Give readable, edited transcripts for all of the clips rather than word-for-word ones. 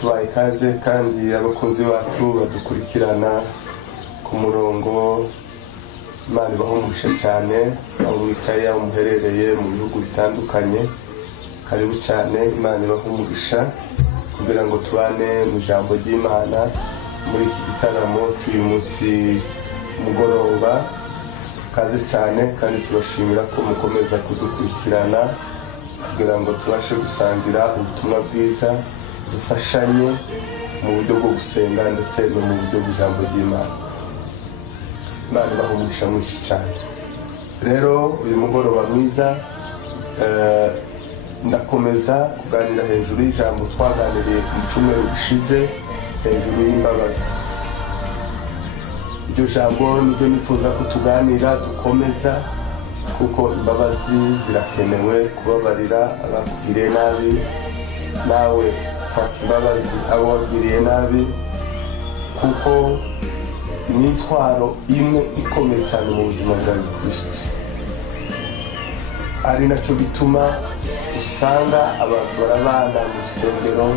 tubaye ikaze kandi abakunzi bacu badukurikirana ku murongo. Imana ibahumurisha cyane aho mwicaye, aho muherereye mu bihugu bitandukanye. Karibu cyane, Imana ibahumurisha kugira ngo tubane mu ijambo ry'Imana muri iki gitaramo cy'uyu munsi mugoroba. Kaze cyane kandi turashimira ko mukomeza kudukurikirana kugira ngo tubashe gusangira ubutumwa bwiza, dufashanye mu buryo bwo gusenga ndetse no mu buryo bw'ijambo ry'Imana. Imana ibahumurisha mwinshi cyane. Rero uyu mugoroba mwiza ndakomeza kuganira hejuru y'ijambo twaganiriye ku cyumweru gishize, hejuru y'imbabazi. Iryo jambo nibyo nifuza ko tuganira dukomeza, kuko imbabazi zirakenewe. Kubabarira abakugiriye nabi, nawe kwaka imbabazi abo wagiriye nabi, kuko ni intwaro imwe ikomeye cyane mu buzima bwa Kristo. Ari nacyo bituma usanga abantu barabana mu rusengero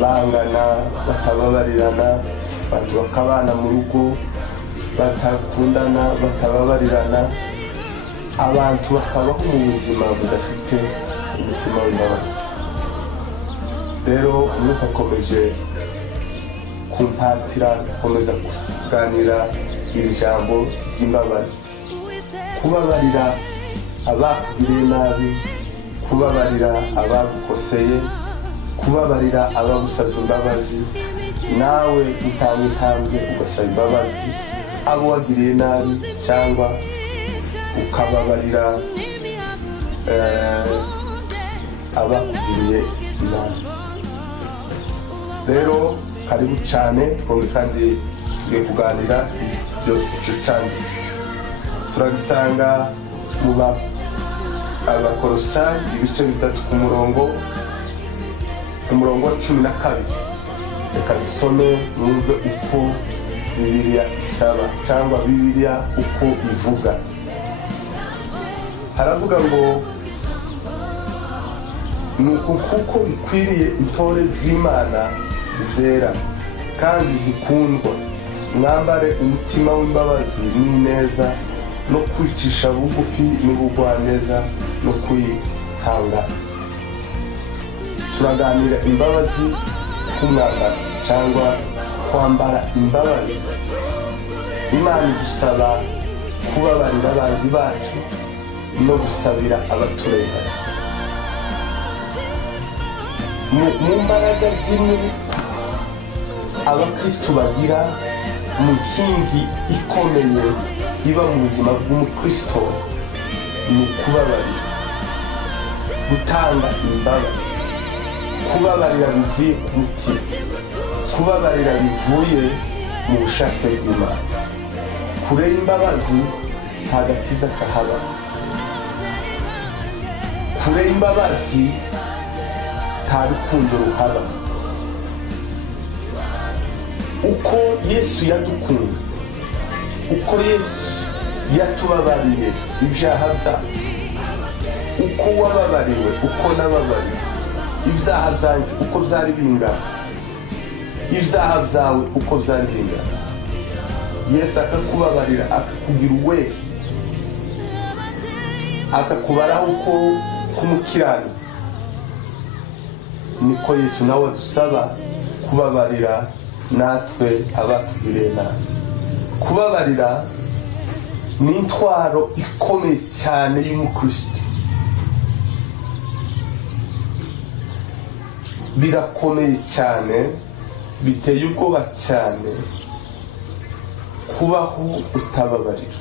bangana, batababarirana, abantu bakabana mu rugo batakundana, batababarirana, abantu bakabaho mu buzima budafite umutima w'imbabazi. Rero umwuka akomeje kumpatira gukomeza kuganira iri jambo ry'imbabazi. Kubabarira abakugiriye nabi, kubabarira abagukoseye, kubabarira abagusabye imbabazi, nawe utanga intambwe ugasaba imbabazi abo wagiriye nabi, cyangwa ukababarira abakugiriye nabi. Rero karibu cyane, twongeye kandi tugiye kuganira icyo cyanditswe. Turagisanga mu Abakolosayi ibice 3 ku murongo wa 12. Reka dusome mwumve uko Bibiliya isaba, cyangwa Bibiliya uko ivuga. Haravuga ngo nuko kuko bikwiriye intore z'Imana zera kandi zikundwa, mwambare umutima w'imbabazi n'ineza no kwicisha bugufi n'ubugwaneza no kwihangana. Turaganira imbabazi nk'umwambaro, cyangwa kwambara imbabazi. Imana idusaba kubabarira abanzi bacu no gusabira abaturenganya. Mu mbaraga zimwe abakristo bagira, mu nkingi ikomeye iba mu buzima bw'umukristo, ni ukubabarira, gutanga imbabazi. Kubabarira bivuye ku mutima, kubabarira bivuye mu bushake bw'Imana. Kure y'imbabazi nta gakiza kahaba. Kure y'imbabazi nta rukundo ruhaba. Uko Yesu yadukunze, uko Yesu yatubabariye ibyaha byacu, uko wababariwe, uko nababariwe, ibyaha byanjye uko byari bingana, ibyaha byawe uko byari bingana, Yesu akakubabarira, akakugira uwera, akakubaraho uko kumukiranutsi. Niko Yesu nawe adusaba kubabarira natwe abatugiriye nabi. Kubabarira ni intwaro ikomeye cyane y'umukristo. Birakomeye cyane, biteye ubwoba cyane kubaho utababarira.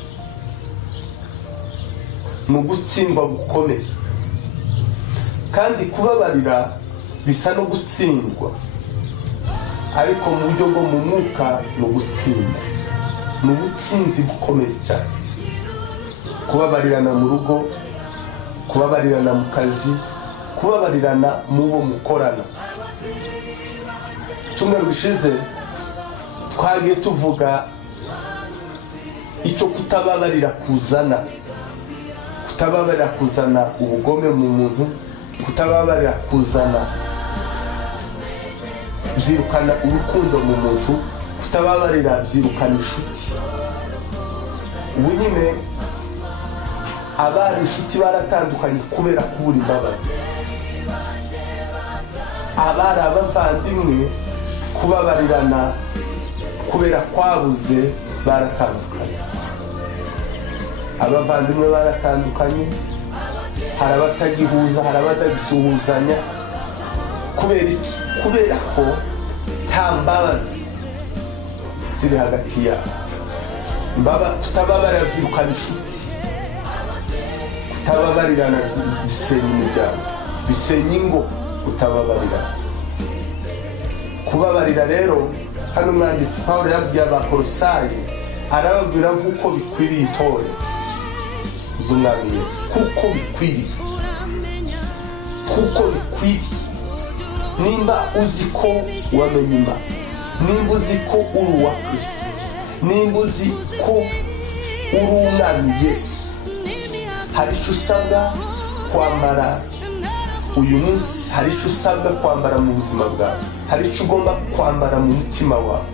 Ni ugutsindwa gukomeye, kandi kubabarira bisa no gutsindwa, ariko mu buryo bwo mu mwuka ni ugutsinda. Ni ubutsinzi bukomeye cyane. Kubabarirana mu rugo, kubabarirana mu kazi, kubabarirana mu bo mukorana. Cyumweru gishize twagiye tuvuga icyo kutababarira kuzana. Kutababarira kuzana ubugome mu muntu, kutababarira kuzana byirukana urukundo mu muntu, kutababarira byirukana inshuti. ubu nyine abari inshuti baratandukanye kubera kubura imbabazi, abari abavandimwe kubabarirana kubera kwabuze baratandukanye. Abavandimwe baratandukanye, hari abatagihuza, hari abatagisuhuzanya. Kubera iki? Kubera ko nta mbabazi ziri hagati yabo. Kutababarira byirukana inshuti, kutababarirana bisenya imiryango, bisenya ingo. Kutababarira, kubabarira rero, hano umwanditsi Pawulo yabwiye Abakolosayi, arababwira nk'uko bikwiriye intore z'Umwami Yesu, kuko bikwiriye. Nimba uzi ko wamenye Imana, nimba uzi ko uri uwa Kristo, nimba uzi ko uri Umwami Yesu, hari icyo usabwa kwambara uyu munsi, hari icyo usabwa kwambara mu buzima bwawe, hari icyo ugomba kwambara mu mutima wawe.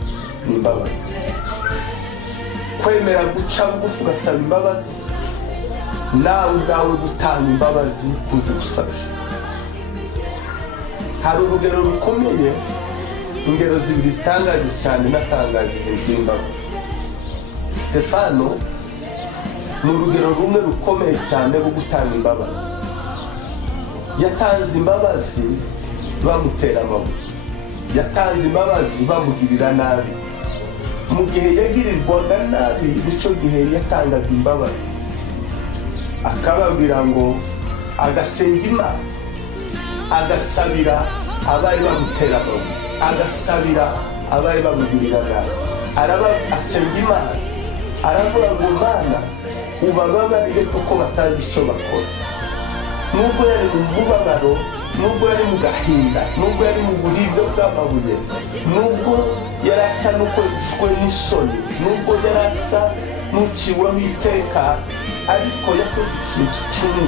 Ni imbabazi. Kwemera guca bugufi ugasaba imbabazi, nawe ubwawe gutanga imbabazi kuzi gusaba. Hari urugero rukomeye, ingero zibiri zitangaje cyane natangaje hejuru y'imbabazi. Stefano ni urugero rumwe rukomeye cyane rwo gutanga imbabazi. Yatanze imbabazi bamutera amabuye, yatanze imbabazi bamugirira nabi. Mu gihe yagirirwaga nabi, nicyo gihe yatangaga imbabazi, akababwira ngo agasenga Imana, agasabira abaye bamutera amabuye, agasabira abaye bamugirira nabi. Asenga Imana, aravuga ngo Mana ubababarire kuko batazi icyo bakora. Nubwo yari mu mubabaro, nubwo yari mu gahinda, nubwo yari mu buribwe bw'amabuye, nubwo yari asa n'ukoreshwe n'isoni, nubwo yari asa n'uciweho iteka, ariko yakoze ikintu kimwe: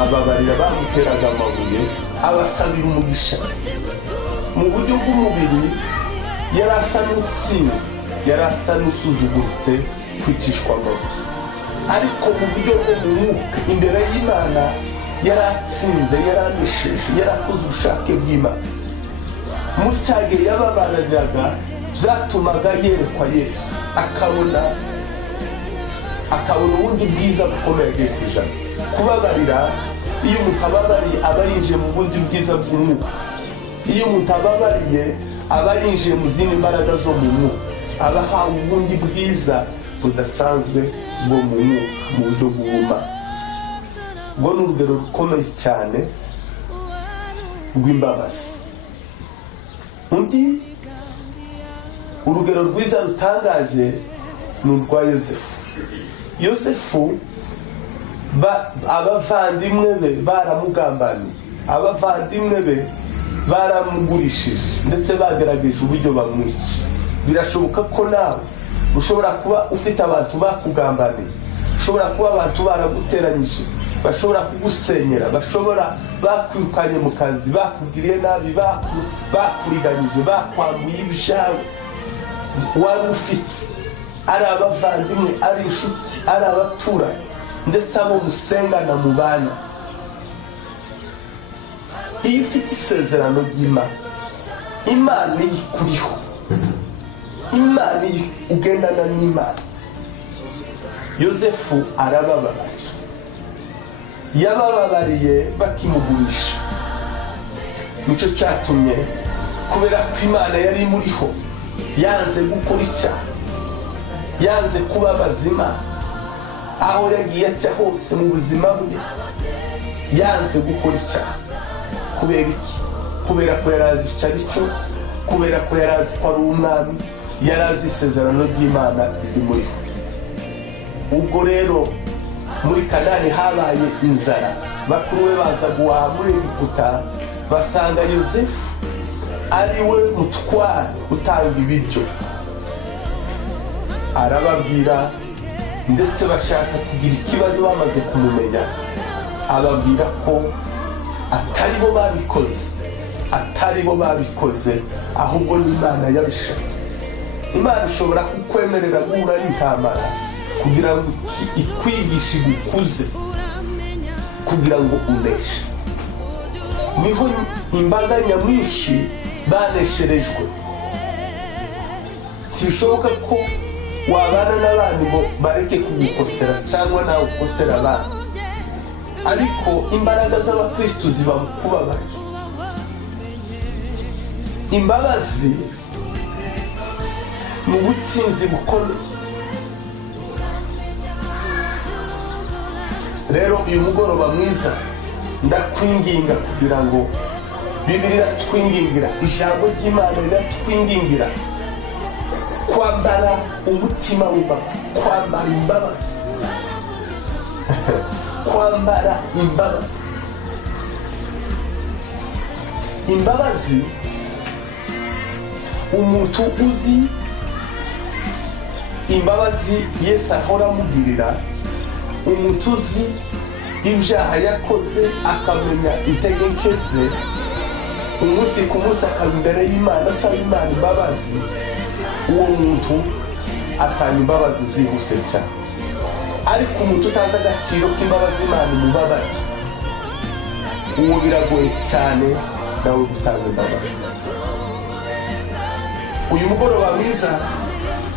ababarira bamuteraga amabuye, abasabira umugisha. Mu buryo bw'umubiri yari asa n'utsinzwe, yari asa n'usuzuguritse kwicishwa amabuye, ariko mu buryo bwo mu mwuka imbere y'Imana yaratsinze, yaranesheje, yarakoze ubushake bw'Imana. Muri cya gihe yababariraga byatumaga yerekwa Yesu, akabona ubundi bwiza bukomeye agiye kujana. Kubabarira, iyo umuntu ababariye aba yinjiye mu bundi bwiza bw'umwuka. Iyo umuntu ababariye aba yinjiye mu zindi mbaraga zo mu mwuka, aba ahawe ubundi bwiza budasanzwe bwo mu mwuka, mu buryo bw'ubumana. Ubwo ni urugero rukomeye cyane rw'imbabazi. Undi urugero rwiza rutangaje ni urwa Yosefu. Yosefu abavandimwe be baramugambaniye, abavandimwe be baramugurishije, ndetse bagerageje uburyo bamwica. Birashoboka ko nawe ushobora kuba ufite abantu bakugambaniye, ushobora kuba abantu baraguteranyije, bashobora kugusenyera, bashobora bakwirukanye mu kazi, bakugiriye nabi, bakuriganyije, bakwambuye ibyawe wari ufite. Ari abavandimwe, ari inshuti, ari abaturanyi, ndetse abo musengana mu bana. Iyo ufite isezerano ry'Imana, Imana ikuriho, Imana ugendana n'Imana. Yosefu arababarira, yabababariye bakimugurisha. Nicyo cyatumye, kubera ko Imana yari imuriho, yanze gukora icyaha, yanze kubabaza Imana. Aho yagiye aca hose mu buzima bwe, yanze gukora icyaha. Kubera iki? Kubera ko yari azi icyo ari cyo, kubera ko yari azi ko ari umwami, yari azi isezerano ry'Imana rimuriho. Ubwo rero muri Kanani habaye inzara, bakuru be baza guhaha muri Egiputa, basanga Yosefu ari we mutware utanga ibiryo. Arababwira, ndetse bashaka kugira ikibazo bamaze kumumenya, ababwira ko atari bo babikoze, atari bo babikoze, ahubwo ni Imana yabishatse. Imana ishobora kukwemerera guhura n'intamara kugira ngo ikwigishe igukuze, kugira ngo uneshe. Niho imbaga nyamwinshi banesherejwe. Ntibishoboka ko wabana n'abandi ngo bareke kugukosera cyangwa nawe ukosera abandi, ariko imbaraga z'abakristo ziba mu kubabarira. Imbabazi mu butsinzi bukomeye. Rero uyu mugoroba mwiza ndakwinginga kugira ngo Bibiliya twingingira, ijambo ry'Imana riratwingingira kwambara umutima w'imbabazi, kwambara imbabazi kwambara imbabazi. Imbabazi, umuntu uzi imbabazi Yesu ahora amugirira, umuntu uzi ibyaha yakoze akamenya intege nke ze, umunsi ku munsi akaba imbere y'Imana asaba Imana imbabazi, uwo muntu atanga imbabazi byihuse cyane. Ariko umuntu utazi agaciro k'imbabazi Imana imubabariye, uwo biragoye cyane nawe gutanga imbabazi. Uyu mugoroba mwiza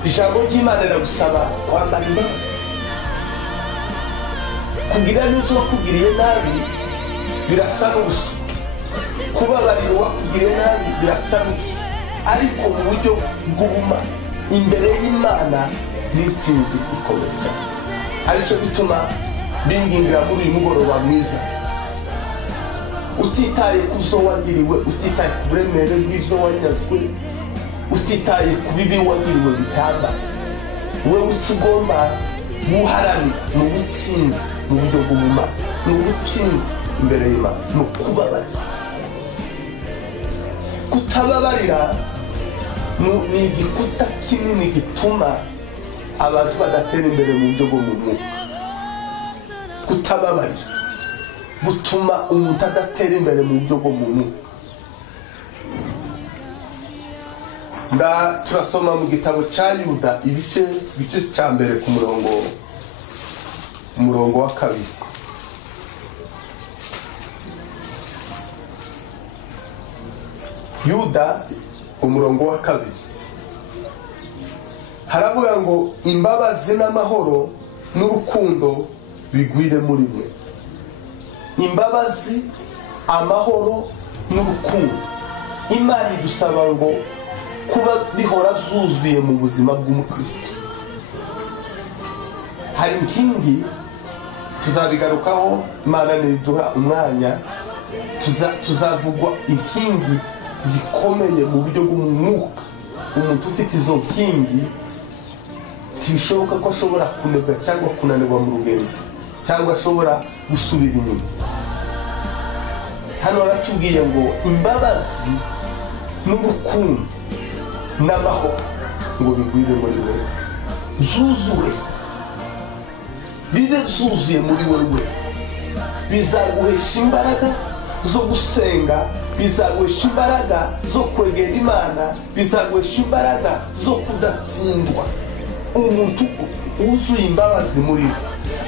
ijambo ry'Imana riragusaba kwambara imbabazi. Kugira neza uwakugiriye nabi birasa n'ubusa, kubabarira uwakugiriye nabi birasa n'ubusa, ariko mu buryo bw'ubumana imbere y'Imana n'intsinzi ikomeye cyane. Aricyo gituma bingingira muri uyu mugoroba mwiza, utitaye ku zo wagiriwe, utitaye ku buremere bw'ibyo wanyazwe, utitaye ku bibi wagiriwe bitambaye, wowe icyo ugomba guharanira ni ubutsinzi mu buryo bw'ubumana, ni ubutsinzi imbere y'Imana, ni ukubabarira. Kutababarira ni igikuta kinini gituma abantu badatera imbere mu buryo bwo mu mwuka. Kutababarira gutuma umuntu adatera imbere mu buryo bwo mu mwuka. Turasoma mu gitabo cya Yuda igice cya mbere ku murongo wa 2. Yuda umurongo wa 2 haravuga ngo imbabazi n'amahoro n'urukundo bigwire muri mwe. Imbabazi, amahoro n'urukundo. Imana idusaba ngo kuba bihora byuzuye mu buzima bw'umukristo. Hari inkingi tuzabigarukaho, Imana niduha umwanya tuzavugwa inkingi zikomeye mu buryo bw'umwuka. Umuntu ufite izo nkingi ntibishoboka ko ashobora kunebwa cyangwa kunanirwa mu rugenzi, cyangwa ashobora gusubira inyuma. Hano baratubwiye ngo imbabazi n'urukundo n'amahoro ngo bigwire muri wowe, zuzure, bibe zuzuye muri wowe. Bizaguhesha imbaraga zo gusenga, bizaguhesha imbaraga zo kwegera Imana, bizaguhesha imbaraga zo kudatsindwa. Umuntu wuzuye imbabazi muri we,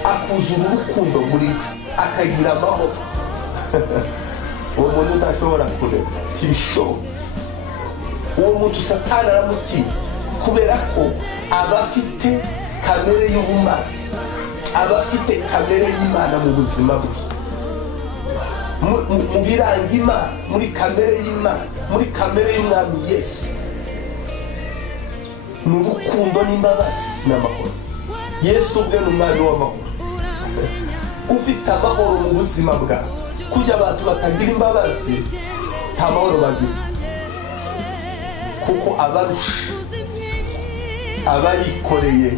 akuzura urukundo muri we, akagira amahoro, uwo muntu udashobora kureba, ntibishoboka. Uwo muntu Satani aramutinya kubera ko aba afite kamere y'ubumana, aba afite kamere y'Imana mu buzima bwe, mu biranga Imana, muri kamere y'Imana, muri kamere y'Umwami Yesu. Ni urukundo n'imbabazi n'amahoro. Yesu ubwe ni umwami w'amahoro. Ufite amahoro mu buzima bwawe. Kujya abantu batagira imbabazi nta mahoro bagira, kuko abarusha, abayikoreye,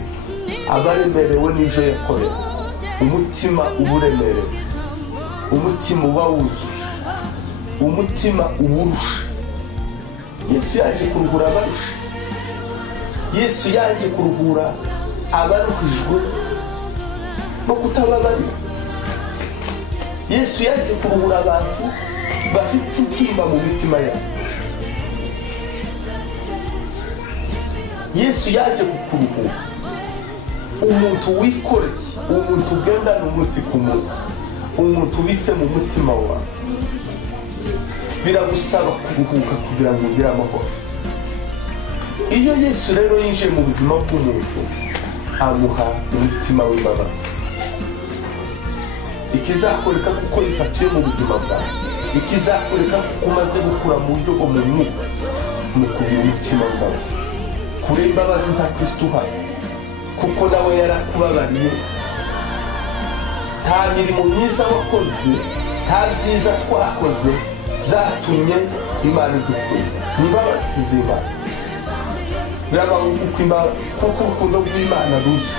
abaremerewe n'ibyo yakoreye, umutima uba uremerewe, umutima uba wuzuye, umutima uba urusha. Yesu yaje kuruhura abarusha. Yesu yaje kuruhura abaruhijwe no kutababarira. Yesu yaje kuruhura abantu bafite intimba mu mitima yabo. Yesu yaje kukuruhura, umuntu wikoreye, umuntu ugendana umunsi ku munsi, umuntu ubitse mu mutima wawe, biragusaba kuruhuka kugira ngo ugire amahoro. Iyo Yesu rero yinjiye mu buzima bw'umuntu, amuha umutima w'imbabazi. Ikizakoreka kuko Yesu atuye mu buzima bwawe, ikizakoreka kuko umaze gukura mu buryo bwo mu mwuka, mu kugira umutima w'imbabazi. Kure imbabazi nta Kristo uhari, kuko nawe yarakubabariye. Nta mirimo myiza wakoze, nta byiza twakoze zatumye Imana idukunda. Ni imbabazi z'Imana. Birabaho kuko urukundo rw'Imana ruri,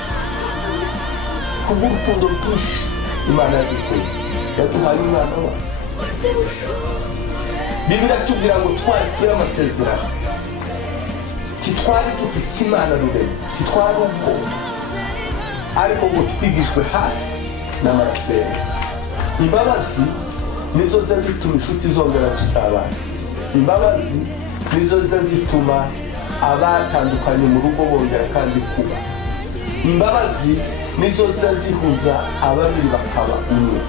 kuko urukundo rwinshi Imana yadukunze, yaduhaye umwana wayo. Bibiliya itubwira ngo twari turi amasezerano, titwari dufite Imana rurema, titwari ubwoba, ariko ngo twigishwe hafi n'amaraso ya Yesu. Imbabazi nizo zituma inshuti zongera gusabana. Imbabazi nizo zituma abatandukanye mu rugo bongera kandi kuba. Imbabazi nizo zihuza ababiri bakaba umwe.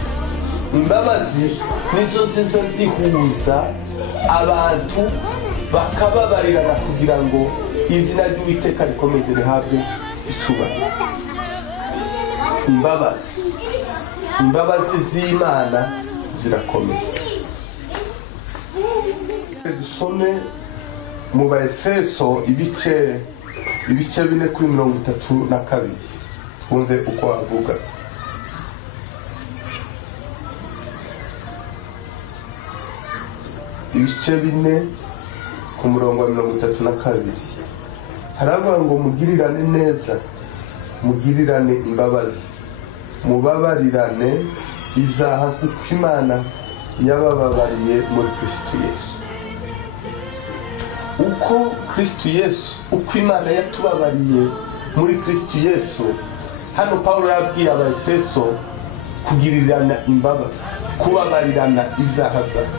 Imbabazi nizo zihuza abantu bakababarirana kugira ngo izina ry'Uwiteka rikomeze rihabwe icubahiro. Imbabazi z'Imana zirakomeye. Dusome mu Baefeso ibice 4:32, twumve uko avuga. Ibice 4 ku murongo wa 32 haravuga ngo mugirirane neza, mugirirane imbabazi, mubabarirane ibyaha kuko Imana yabababariye muri Kristo Yesu. Uko Kristo Yesu, uko Imana yatubabariye muri Kristo Yesu, hano Paulo yabwiye Abaefeso kugirirana imbabazi, kubabarirana ibyaha byabo,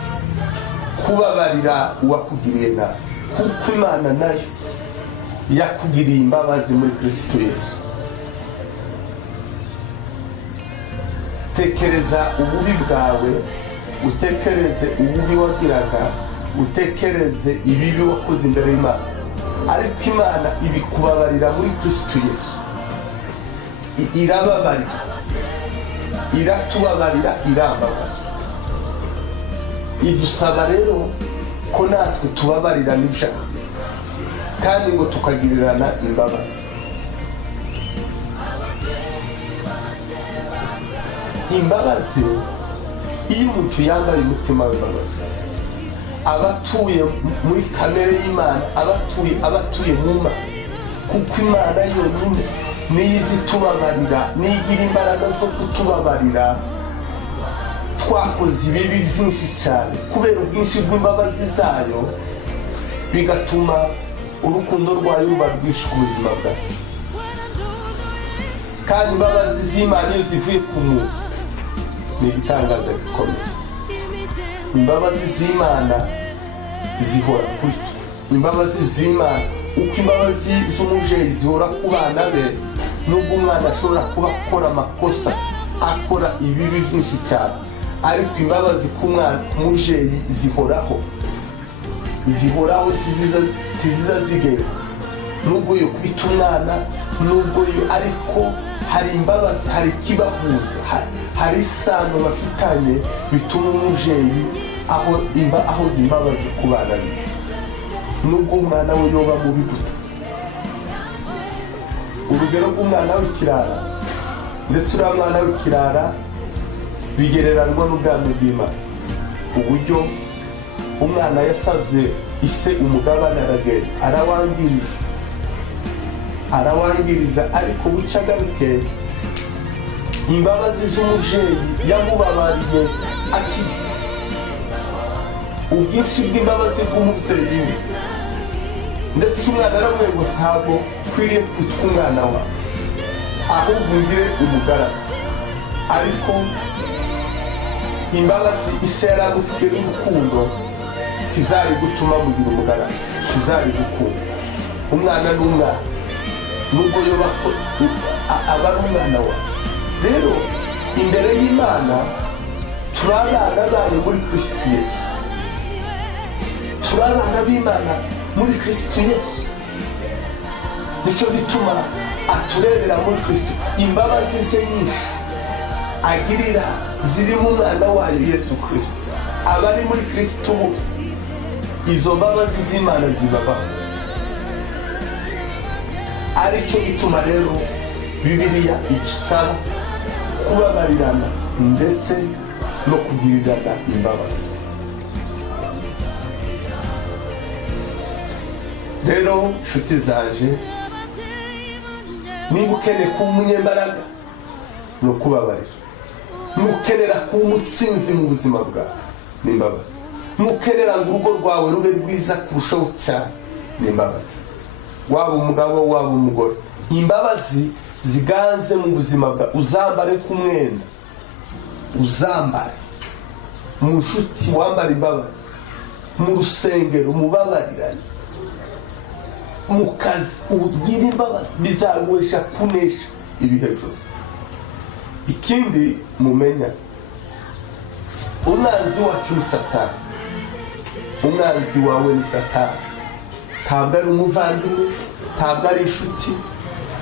kubabarira uwakugiriye nabi, kuko Imana nayo yakugiriye imbabazi muri Kristo Yesu. Tekereza ububi bwawe, utekereze ububi wagiraga, utekereze ibibi wakoze imbere y'Imana, ariko Imana ibikubabarira muri Kristo Yesu. Irababarira, iratubabarira, irambabarira. Idusaba rero ko natwe tubabarira n'ibyaha kandi ngo tukagirirana imbabazi. Imbabazi, iyo umuntu yambaye umutima w'imbabazi, abatuye muri kamere y'Imana, abatuye mu Mana, kuko Imana yonyine niyo izi tubabarira, nigira imbaraga zo kutubabarira twakoze ibibi byinshi cyane. Kubera ubwinshi bw'imbabazi zayo, bigatuma urukundo rwayo ruba rwinshi ku buzima bwacu. Kandi imbabazi z'Imana iyo zivuye ku muntu, ni igitangaza gikomeye. Imbabazi z'Imana zihora kuri twe. Imbabazi z'Imana, uko imbabazi z'umubyeyi zihora ku bana be, nubwo umwana ashobora kuba akora amakosa, akora ibibi byinshi cyane, ariko imbabazi ku mwana, ku mubyeyi zihoraho, tiziza zigera. Nubwo yo kwita umwana, nubwo yo, ariko hari imbabazi, hari ikibahuza, hari isano bafitanye bituma umubyeyi aho zimbabazi ku bana be, nubwo umwana we yoba mubi gute. Urugero rw'umwana w'ikirara, ndetse uriya mwana w'ikirara bigereranywa n'ubwami bw'Imana. Uburyo umwana yasabye ise umugabane, aragenda arawangiriza, ariko buca agaruke, imbabazi z'umubyeyi yamubabariye akiri. Ubwinshi bw'imbabazi bw'umubyeyi we, ndetse umwana aramwe ngo ntabwo ukwiriye kwitwa umwana wawe, ahubwo ungire umugaragu. Ariko imbabazi ise yaragufitiye n'urukundo tizari gutuma mugira umugara, tizari gukunda umwana n'umwana nubwo yoba aba ari umwana wawe. Rero imbere y'Imana turi abana bayo muri Kristo Yesu, turi abana b'Imana muri Kristo Yesu. Nicyo bituma aturebera muri Kristo, imbabazi ze nyinshi agirira ziri mu mwana wayo Yesu Kristo. Abari muri Kristo bose izo mbabazi z'Imana zibabaho. Aricyo bituma rero Bibiliya idusaba kubabarirana ndetse no kugirirana imbabazi. Rero nshuti zanje, niba ukeneye kuba umunyembaraga no kubabarira, nukenera kuba umutsinzi mu buzima bwawe n'imbabazi, nukenera ngo urugo rwawe rube rwiza kurushaho cyane n'imbabazi, waba umugabo waba umugore, imbabazi ziganze mu buzima bwawe. Uzambare kumwenda, uzambare mu nshuti wambare imbabazi, mu rusengero mubabarirane, mu kazi ugira imbabazi, bizaguhesha kunesha ibihe byose. Ikindi mumenya, umwanzi wacu ni Satani. Umwanzi wawe ni Satani, ntabwo ari umuvandimwe, ntabwo ari inshuti,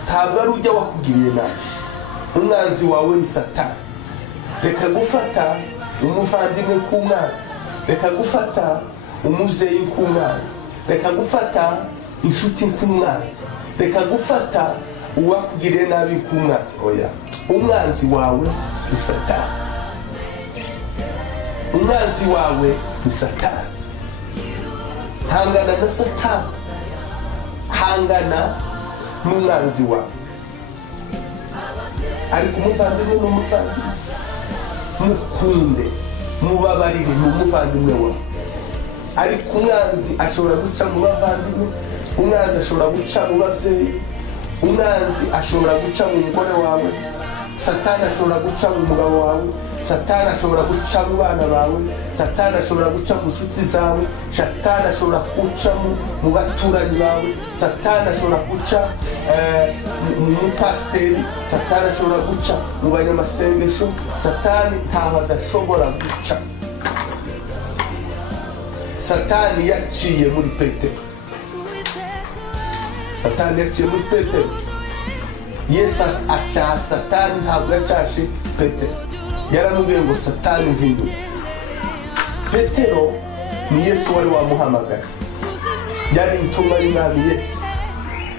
ntabwo ari ujya wakugiriye nabi. Umwanzi wawe ni Satani. Reka gufata umuvandimwe nk'umwanzi, reka gufata umubyeyi nk'umwanzi, reka gufata inshuti nk'umwanzi, reka gufata uwakugiriye nabi nk'umwanzi. Oya, umwanzi wawe ni Satani. Umwanzi wawe ni Satani. Hangana na Satani, hangana n'umwanzi wawe. Ariko umuvandimwe ni umuvandimwe, mukunde, mubabarire ni umuvandimwe wawe. Ariko umwanzi ashobora guca mu bavandimwe, umwanzi ashobora guca mu babyeyi, umwanzi ashobora guca mu mugore wawe, Satani ashobora guca mu mugabo wawe, Satani ashobora guca mu bana bawe, Satani ashobora guca mu nshuti zawe, Satani ashobora guca mu baturanyi bawe, Satani ashobora guca mu mupasiteri, Satani ashobora guca mu banyamasengesho. Satani ntaho adashobora guca. Satani yaciye muri Petero. Satani yaciye muri Petero. Yesu acaha Satani, ntabwo yacashe Petero. Yaramubwiye ngo Satani mvindu. Petero ni Yesu wari wamuhamagara, yari intumwa y'Umwami Yesu.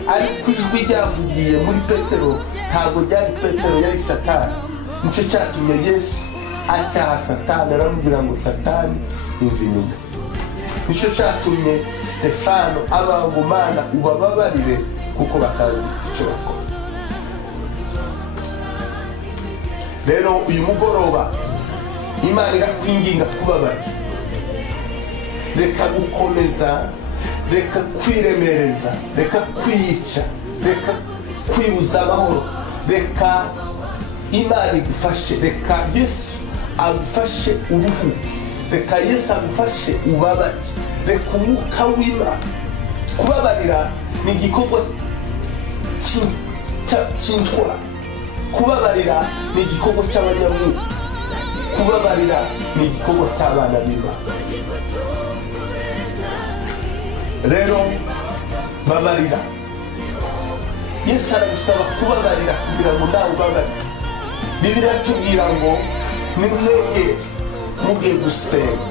Ariko ijwi ryavugiye muri Petero ntabwo ryari Petero, yari Satani. Nicyo cyatumye Yesu acaha Satani, aramubwira ngo Satani imva inyuma. Nicyo cyatumye Stefano abanga Mana ubababarire kuko batazi icyo bakora. Rero uyu mugoroba Imana irakwinginga kubabarira. Reka gukomeza, reka kwiremereza, reka kwiyica, reka kwibuza amahoro. Reka Imana igufashe, reka Yesu agufashe uruhu, reka Yesu agufashe ubabare. Reka umwuka w'Imana. Kubabarira ni igikorwa cy'intwara. Kubabarira ni igikorwa cy'abanyamwuka. Kubabarira ni igikorwa cy'abana b'Imana. Rero babarira. Yesu aragusaba kubabarira kugira ngo nawe ubabarire. Bibiliya itubwira ngo nimwegere mugiye gusenga,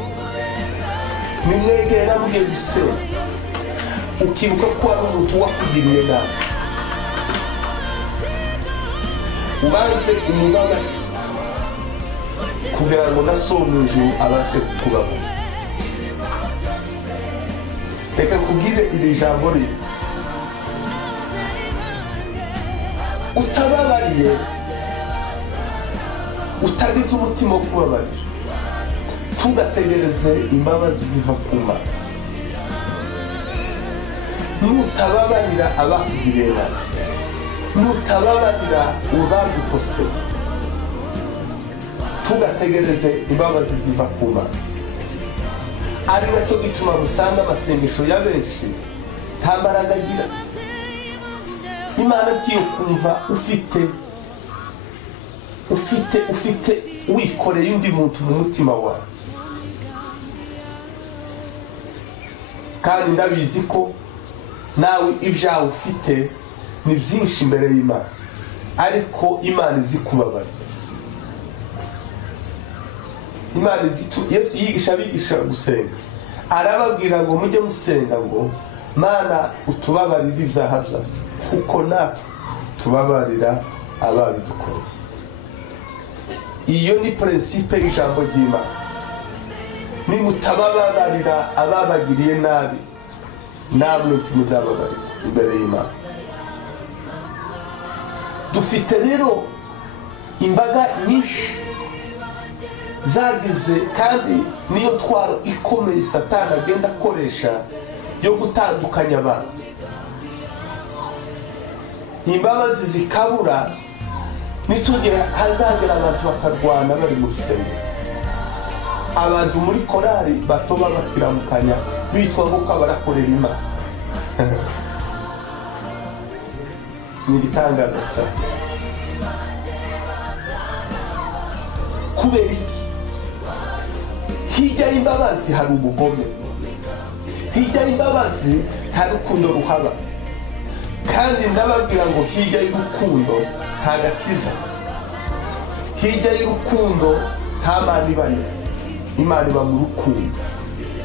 nimwegera mugiye gusenga ukibuka ko ari umuntu wakugiriye nabi, ubanze umubabare kugira ngo na so mu ijuru abashe kukubabarira. Reka kubwire iri jambo riti, utababariye, utagize umutima wo kubabarira, tugategereze imbabazi ziva ku Mana. Nutababarira abakugiriye nabi, nutababarira ubagukoseye, tugategereze imbabazi ziva ku Mana. Ari nacyo gituma musanga amasengesho ya benshi nta mbaraga agira. Imana tiyo kumva ufite wikoreye undi muntu mu mutima wawe. Kandi ndabizi ko nawe ibyawe ufite ni byinshi imbere y'Imana, ariko Imana izi kubabara. Imana Yesu yigisha abigisha gusenga, arababwira ngo mujye musenga ngo Mana utubabarire ibyaha byacu kuko natwe tubabarira ababidukoreye. Iyo ni principe y'ijambo ry'Imana. Nimutababarira ababagiriye nabi, namwe muzababarira imbere y'Imana. Dufite rero imbaga nyinshi zagize, kandi niyo twaro ikomeye Satani agenda akoresha yo gutandukanya abantu. Imbabazi zikabura, nicyo gihe hazagera abantu bakarwana bari mu rusengero. Abantu muri korari bato babakiramukanya bitwa ko barakorera Imana. Ni igitangaza cyane. Kubera iki? Hirya y'imbabazi hari ubugome, hirya y'imbabazi hari urukundo ruhaba. Kandi ndababwira ngo hirya y'urukundo nta gakiza, hirya y'urukundo nta Mana ibayo. Imana iba mu rukundo,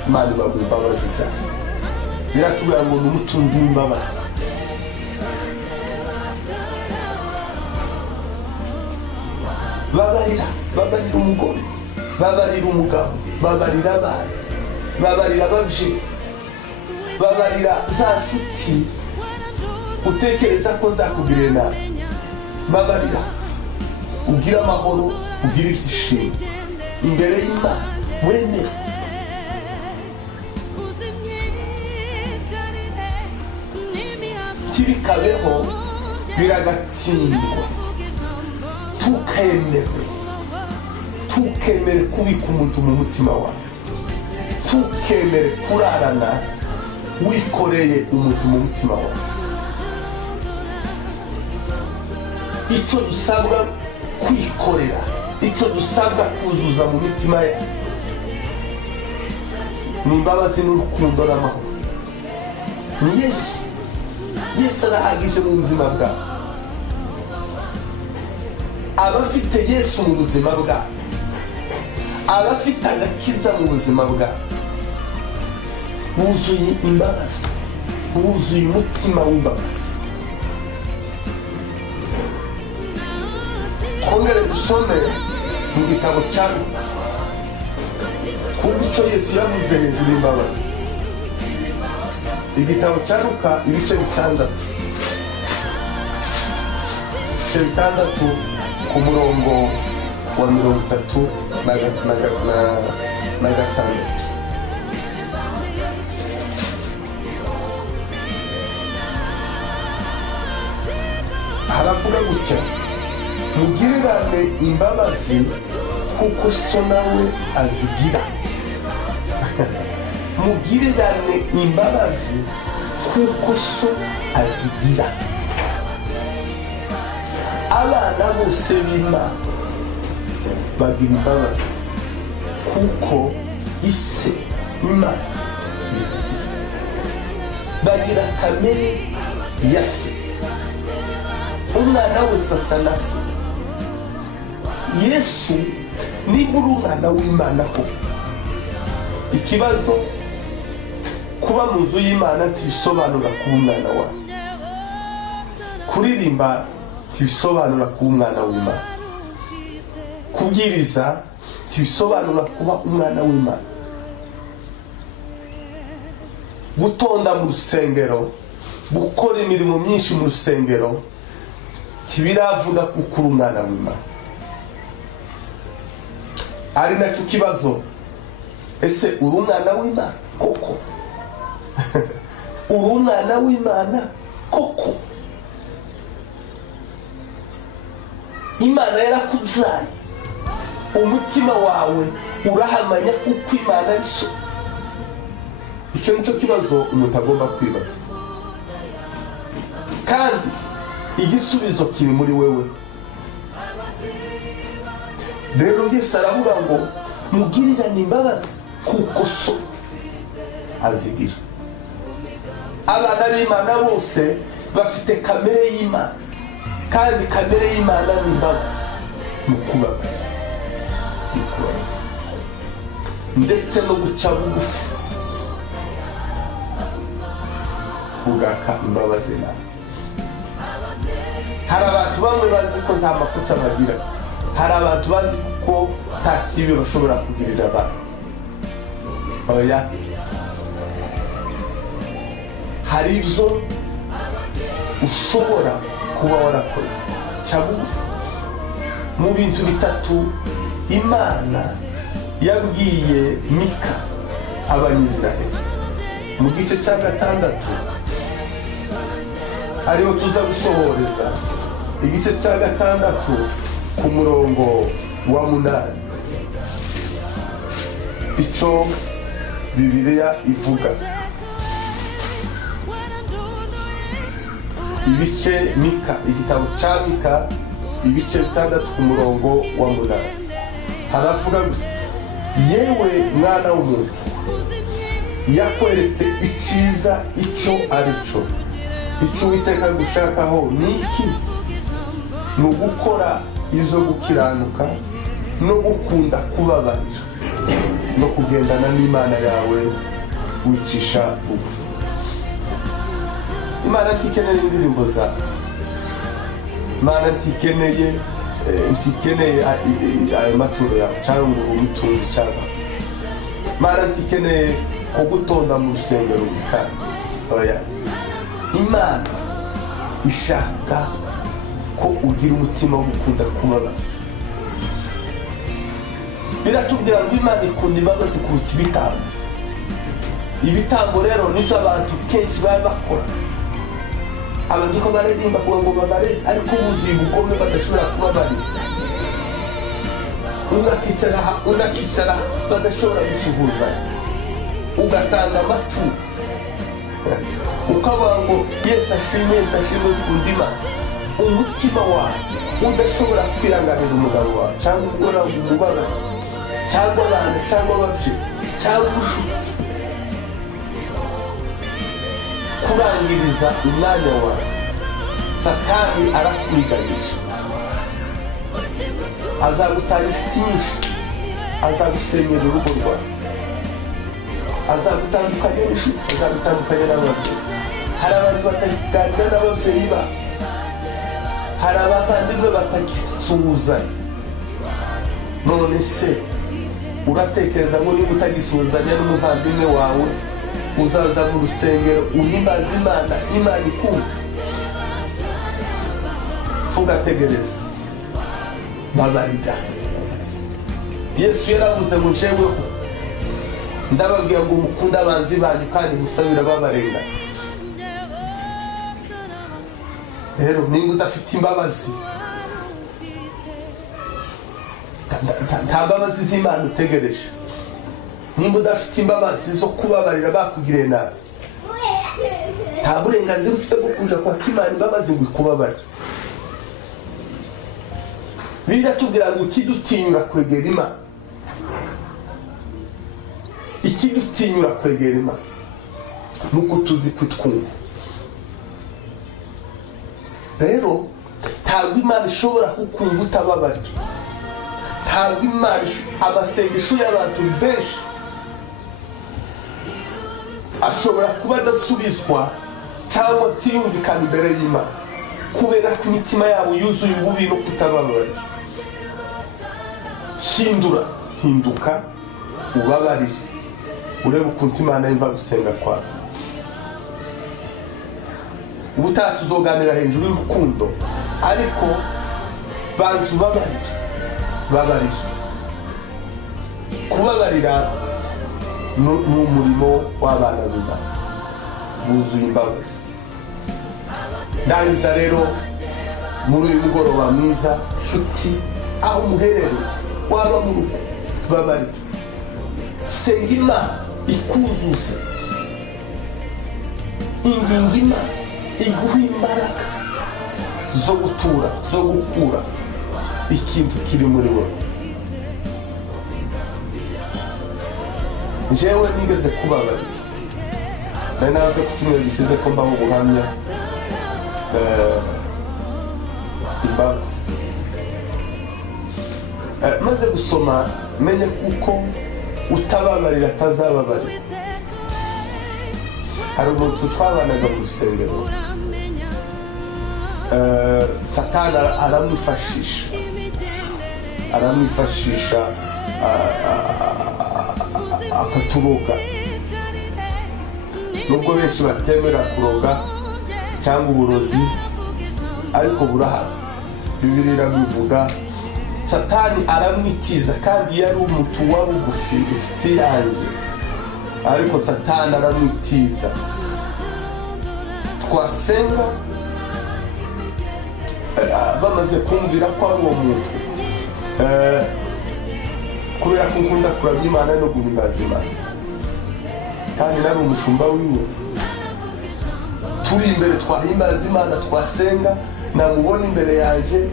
Imana iba mu mbabazi zayo. Biratubwira ngo ni umutunzi w'imbabazi. Babarira umugore, babarira umugabo, babarira abana, babarira ababyeyi, babarira za nshuti utekereza ko zakugiriye nabi. Babarira, ugira amahoro, ugira ibyishimo imbere y'Imana. Wemere kibikabeho, biragatsindwa. Tukemere kubika umuntu mu mutima wawe. Tukemere kurarana wikoreye umuntu mu mutima wawe. Icyo dusabwa kwikorera, icyo dusabwa kuzuza mu mitima yawe ni imbabazi n'urukundo n'amahoro. Ni Yesu arahagije mu buzima bwawe. Abafite Yesu mu buzima bwawe, abafite agakiza mu buzima bwawe, buzuye imbabazi, buzuye umutima w'imbabazi. Kongere dusome mu gitabo cya Luka, kumva icyo Yesu yavuze hejuru y'imbabazi. Igitabo cya Luka ibice 6, ku murongo wa 36. Haravuga gutya: mugirirane imbabazi kuko so nawe azigira. Mugirirane imbabazi kuko so azigira. Abana bose b'Imana bagira imbabazi kuko ise Imana izigira. Bagira kamere ya se. Umwana wese asa na se. Yesu ni umwana w'Imana koko. Ikibazo kuba mu nzu y'Imana tibisobanura kuba umwana wawe. Kuririmba tibisobanura kuba umwana w'Imana. Kubwiriza tibisobanura kuba umwana w'Imana. Gutonda mu rusengero, gukora imirimo myinshi mu rusengero tibiravuga kuko uri umwana w'Imana. Ari nacyo kibazo. Ese uri umwana w'Imana koko? Uri umwana w'Imana koko? Imana yarakubyaye, umutima wawe urahamanya uko Imana ari so. Icyo nicyo kibazo umuntu agomba kwibaza, kandi igisubizo kiri muri wewe. Rero Yesu aravuga ngo mugirirane imbabazi kuko so azigira. Abana b'Imana bose bafite kamere y'Imana, kandi kamere y'Imana ni imbabazi, mu kubabarira ndetse no guca bugufi ugaka imbabazi nawe. Hari abantu bamwe bazi ko nta makosa bagira, hari abantu bazi ko nta kibi bashobora kugirira abandi. Oya, hari ibyo ushobora kuba warakoze. Ca bugufi. Mu bintu bitatu Imana yabwiye Mika Abanyisiraheli mu gice cya 6 ariho tuza gusohoreza igice cya 6 ku murongo wa 8. Icyo Bibiliya ivuga, ibice Mika, igitabo cya Mika ibice 6 ku murongo wa 8. Haravuga yewe mwana w'umuntu, yakweretse icyiza icyo ari cyo. Icyo Uwiteka gushakaho ni iki? Ni ugukora ibyo gukiranuka no gukunda kubabarira no kugendana n'Imana yawe wicisha bugufi. Imana ntikeneye indirimbo zawe, Imana ntikeneye ayo maturo yawe cyangwa ngo umutunge cyangwa. Imana ntikeneye kugutonda mu rusengero bikanga. Oya, Imana ishaka ko ugira umutima wo gukunda kubabara. Biratubwira ngo Imana ikunda imbabazi kuruta ibitambo. Ibitambo rero nibyo abantu kenshi baba bakora. Abantu ko baririmba ngo babare ariko buzuye ubugome badashobora kubabarira. Unakicara badashobora gusuhuza, ugatanga amaturo ukavuga ngo Yesu ashimwe ukunda Imana. Umutima wawe udashobora kwiranganira umugabo wawe cyangwa umugore wawe umubabaro cyangwa abana cyangwa ababyeyi cyangwa inshuti, kurangiriza umwanya wawe. Satani arakwiganisha, azagutanga inshuti nyinshi, azagusenyera urugo rwawe, azagutandukanya n'inshuti, azagutandukanya n'ababyeyi. Hari abantu bataganira n'ababyeyi babo, hari abavandimwe batagisuhuzanya. None se uratekereza ngo niba utagisuhuzanya n'umuvandimwe wawe uzaza mu rusengero uhimbaza Imana, Imana ikumva? Tugategereza babarira. Yesu yaravuze ngo jeweho ndababwira ngo mukunda abanzi banyu kandi musabira babarenganya. Rero niba udafite imbabazi, nta mbabazi z'Imana utegereje. Niba udafite imbabazi zo kubabarira bakugiriye nabi, nta burenganzira ufite bwo kuja kwaka Imana imbabazi ngo ikubabarire. Biratubwira ngo ikidutinyura kwegera Imana, ikidutinyura kwegera Imana nuko tuzi kutwumva. Rero ntabwo Imana ishobora kukumva utababarira. Ntabwo Imana, amasengesho y'abantu benshi ashobora kuba adasubizwa cyangwa atiyumvikana imbere y'Imana kubera ko imitima yabo yuzuye ububi no kutababarira. Hinduka ubabarire, urebe ukuntu Imana yumva gusenga kwawe. Ubutaha tuzoganira hejuru y'urukundo, ariko banza ubabarire. Kubabarira ni umurimo w'abana b'Imana buzuye imbabazi. Ndangiza rero muri uyu mugoroba mwiza nshuti, aho umuherereye waba mu rugo babari senga Imana ikuzuze inginga Imana iguha imbaraga zo gutura zo gukura ikintu kiri muri wowe. Njyewe nigeze kubabarira nari naze ku cyumweru gishize ko mbaho ubuhamya imbabazi maze gusoma menye kuko utababarira atazababarira. hari umuntu twabanaga mu rusengero Satani aramwifashisha akaturoga, nubwo benshi batemera kuroga cyangwa uburozi ariko burahari. Bibiliya irabivuga. Satani aramwitiza kandi yari umuntu wa bugufi ufite yanjye, ariko Satani aramwitiza. Twasenga bamaze kumbwira ko ari uwo muntu kubera ko nkunda kuramya Imana no guhimbaza Imana, kandi nari umushumba wiwe. Turi imbere twahimbaza Imana, twasenga, namubona imbere yaje,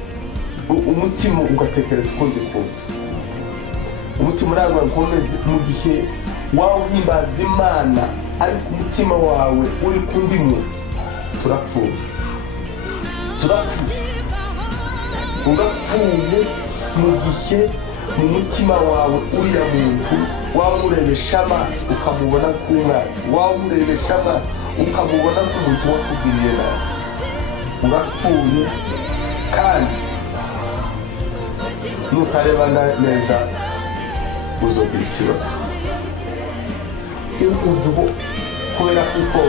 umutima ugatekereza uko ndi kumva. Umutima urangwa nkomeze mu gihe wawe uhimbaza Imana ariko umutima wawe uri kundi muntu, turapfuye. Urapfuye mu gihe mu mutima wawe uriya muntu wamurebesha amaso ukamubona nk'umwanzi, wamurebesha amaso ukamubona nk'umuntu wakugiriye nabi. Urapfuye kandi nutareba neza uzogira ikibazo. Ubwo kubera kuko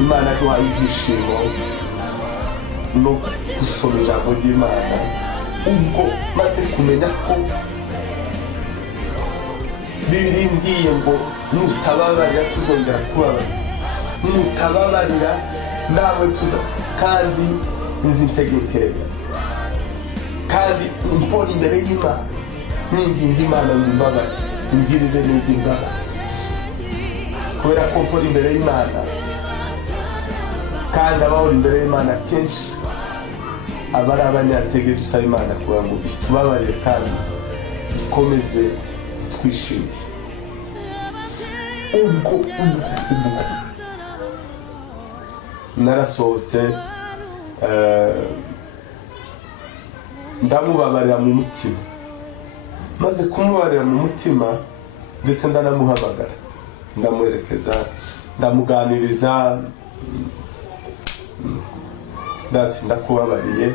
Imana yaduhaye ibyishimo no gusoma ijambo ry'Imana, ubwo maze kumenya ko Bibiliya imbwiye ngo nutababarira tuzongera kubabarira, nutababarira nawe kandi nzi integekeya, kandi mbona imbere y'Imana ninginga Imana ngo imbabarire, ingirire neza imbabarire. Kubera ko mbona imbere y'Imana kandi abahora imbere y'Imana kenshi aba ari abanyantege, dusaba Imana kugira ngo itubabarire kandi ikomeze twishimire. Ubwo narasohotse ndamubabarira mu mutima, maze kumubabarira mu mutima ndetse ndanamuhamagara, ndamuherekeza, ndamuganiriza, ndakubabariye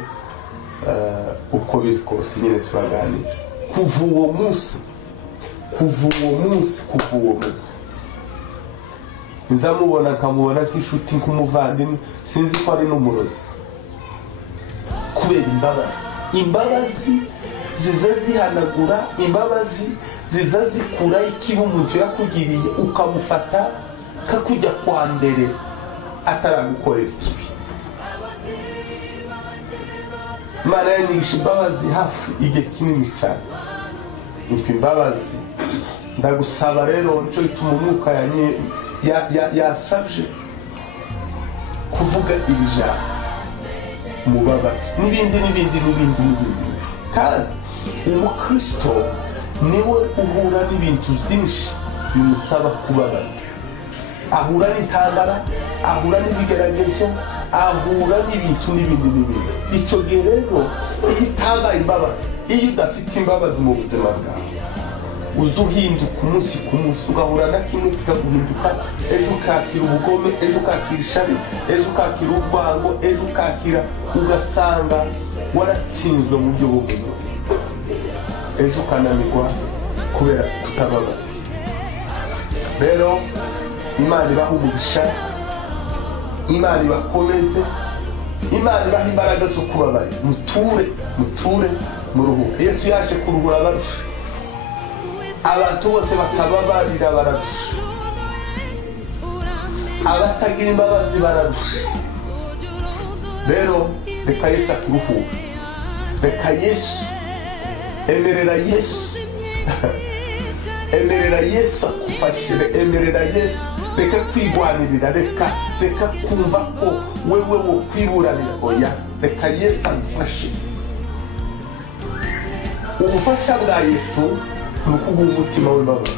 uko biri kose, nyine turaganira. Kuva uwo munsi nzamubona nkamubona nk'inshuti, nk'umuvandimwe, sinzi ko ari n'umurozi, kubera imbabazi ziza zihanagura, imbabazi ziza zikura ikibi umuntu yakugiriye, ukamufata kakujya kwa mbere ataragukorera ikibi. Imana yanyigisha imbabazi hafi igihe kinini cyane. Imbabazi ndagusaba rero nicyo gituma umwuka yasabye kuvuga iri jambo umubabaro n'ibindi. Kandi umukristo niwe uhura n'ibintu byinshi bimusaba kubabara. Ahura n'intambara, ahura n'ibigeragezo, ahura n'ibintu n'ibindi. Icyo gihe rero iyo utanga imbabazi, iyo udafite imbabazi mu buzima bwawe, uza uhinduka umunsi ku munsi, ugahura na kimwe kikaguhinduka. Ejo ukakira ubugome, ejo ukakira ishari, ejo ukakira urwango, ejo ukakira, ugasanga waratsinzwe mu buryo bumwe, ejo ukananirwa kubera kutababaza. Rero Imana ibaha umugisha, Imana ibakomeze, Imana ibaha imbaraga zo kubabarira. Muture muruhuke. Yesu yaje kuruhura abarusha, abantu bose bakababarira bararusha, abatagira imbabazi bararusha. Rero reka Yesu akuruhure, reka Yesu emerera Yesu emerera Yesu akufashire, emerera Yesu, reka kwigwanirira, reka kumva ko wewe wo kwiburanira, oya, reka Yesu agufashe. Ubufasha bwa Yesu ni ukuguha umutima w'imbabazi,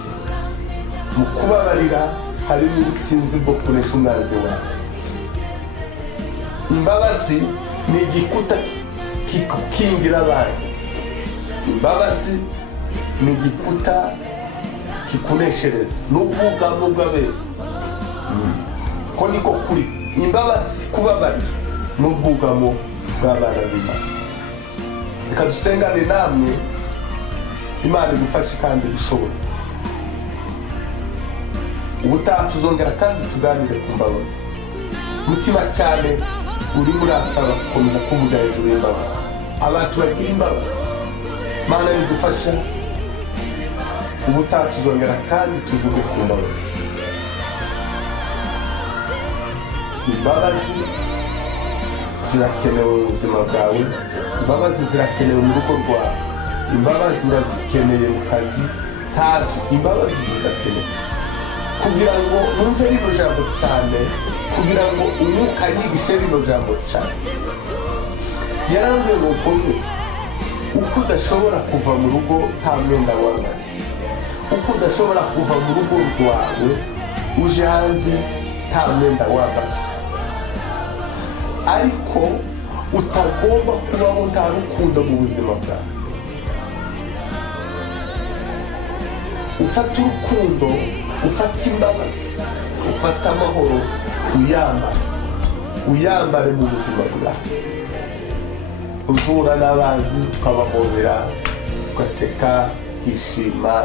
mu kubabarira harimo ubutsinzi bwo kunesha umwanzi wawe. Imbabazi ni igikuta kikingira abanzi, imbabazi ni igikuta kikuneshereza n'ubwugamo bw'abera. Ko niko kuri imbabazi, kubabarira n'ubwugamo bw'abana b'Imana. Reka dusengane namwe, Imana igufashe kandi igushoboze. Ubutaha tuzongera kandi tuganire ku mbabazi. Mutima cyane uri murasaba gukomeza kuvuga hejuru y'imbabazi. Abantu bagira imbabazi, Imana idufasha. Ubutaha tuzongera kandi tuvuge ku mbabazi. Imbabazi zirakenewe mu buzima bwawe, imbabazi zirakenewe mu rugo rwawe, imbabazi urazikeneye mu kazi kacu, imbabazi zirakenewe kugira ngo numve rino jambo cyane, kugira ngo umwuka yigishe rino jambo cyane. Yarambwiye ngo polisi, uko udashobora kuva mu rugo nta mwenda wambaye, uko udashobora kuva mu rugo rwawe uje hanze nta mwenda wambaye, ariko utagomba kubaho nta rukundo mu buzima bwawe. Ufata urukundo, ufata imbabazi, ufata amahoro, uyambare mu buzima bwawe. Uvura n'abazi ukabahobera, ugaseka, ukishima.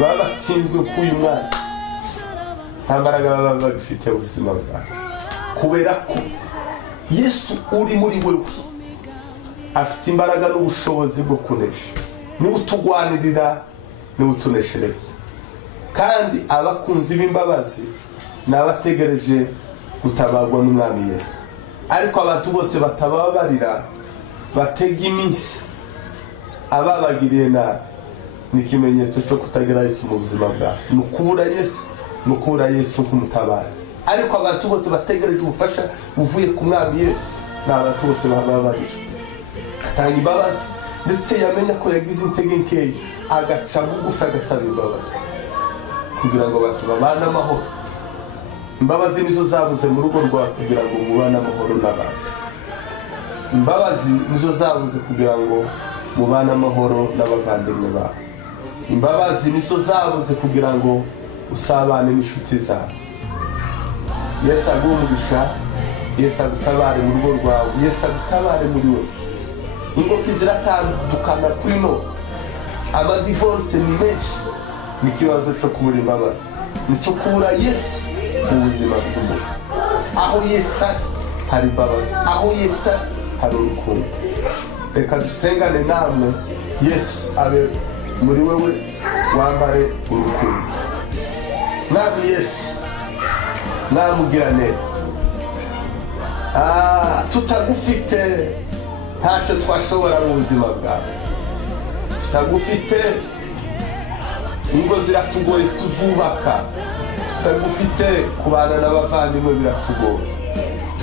Baba batsinzwe k'uyu mwana, nta mbaraga baba babifite ubuzima bwawe, kubera ko Yesu uri muri wewe afite imbaraga n'ubushobozi bwo kunesha. Niwe utugwanirira, niwe utuneshereza. Kandi abakunzi b'imbabazi n'abategereje gutabagwa n'Umwami Yesu. Ariko abantu bose batababarira, batega iminsi ababagiriye nabi, ni ikimenyetso cyo kutagira Yesu mu buzima bwawe. Ni ukubura Yesu nk'umutabazi. Ariko abantu bose bategereje ubufasha buvuye ku Mwami Yesu, ni abantu bose bababarira, atanga imbabazi, ndetse yamenya ko yagize intege nkeya agaca bugufi agasaba imbabazi kugira ngo abantu babane amahoro. Imbabazi nizo zabuze mu rugo rwawe kugira ngo mubane amahoro n'abantu. Imbabazi nizo zabuze kugira ngo mubane amahoro n'abavandimwe bawe. Imbabazi nizo zabuze kugira ngo usabane n'inshuti zawe. Yesu aguhe umugisha, Yesu agutabare mu rugo rwawe, Yesu agutabare muri wowe. Ingo ziratandukana kuri no, amadivorce ni menshi, ni ikibazo cyo kubura imbabazi, ni cyo kubura Yesu mu buzima bw'umuntu. Aho Yesu ari hari imbabazi, aho Yesu ari hari urukundo. Reka dusengane namwe, Yesu abe muri wewe, wambare urukundo. Mwami Yesu, namugira neza, tutagufite ntacyo twashobora mu buzima bwawe. Tutagufite ingo ziratugoye kuzubaka, tutagufite kubana n'abavandimwe biratugoye,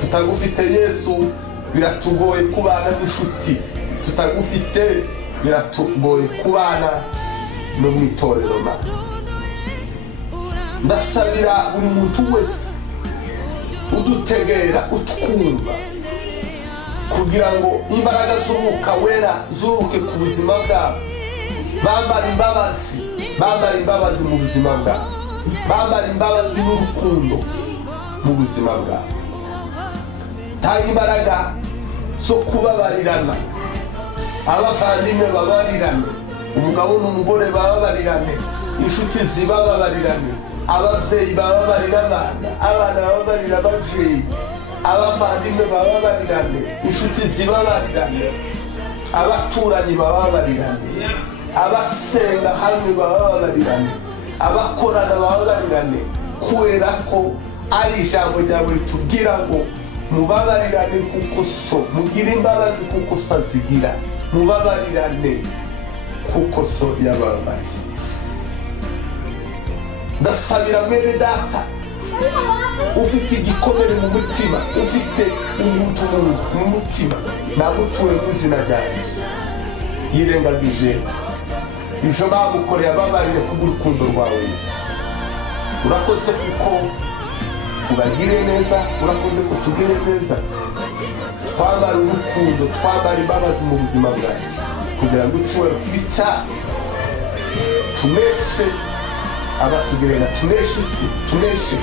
tutagufite Yesu biratugoye kubana n'inshuti, tutagufite biratugoye kubana no mu itorero. Ndasabira buri muntu wese udutegera, utwumva, kugira ngo imbaraga z'Umwuka Wera zuruke ku buzima bwabo. Bambara imbabazi mu buzima bwabo, bambara imbabazi n'urukundo mu buzima bwabo. Tanga imbaraga zo kubabarirana, abavandimwe bababarirane, umugabo n'umugore bababarirane, inshuti zibababarirane, ababyeyi bababarira abana bababarira ababyeyi, abavandimwe bababarirane, inshuti zibabarirane, abaturanyi bababarirane, abasenga hamwe bababarirane, abakorana bababarirane, kubera ko ari ijambo ryawe ritubwira ngo mubabarirane kuko so, mugire imbabazi kuko so azigira. mubabarirane kuko so yababaye. Ndasabira mwene data ufite igikomere mu mutima, ufite umuntu mu mutima, naguture mu izina ryanjye. Yirengagije ibyo bamukoreye, ababarire kubw'urukundo rwawe. Urakoze kuko ubagire neza, urakoze ko tugire neza. Twambara urukundo, twambara imbabazi mu buzima bwacu kugira ngo ushobore kubica, tuneshe abatugirira, tuneshe isi, tuneshe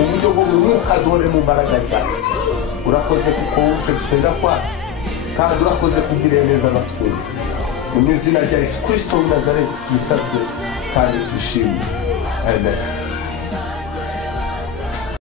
uburyo bwo mu mwuka, duhore mu mbaraga zawe. Urakoze kuko wumve gusenga kwacu, kandi urakoze kugirira neza abatwumva. Mu izina rya Yesu Kristo w'i Nazareti tubisabye kandi twishimye. Amen.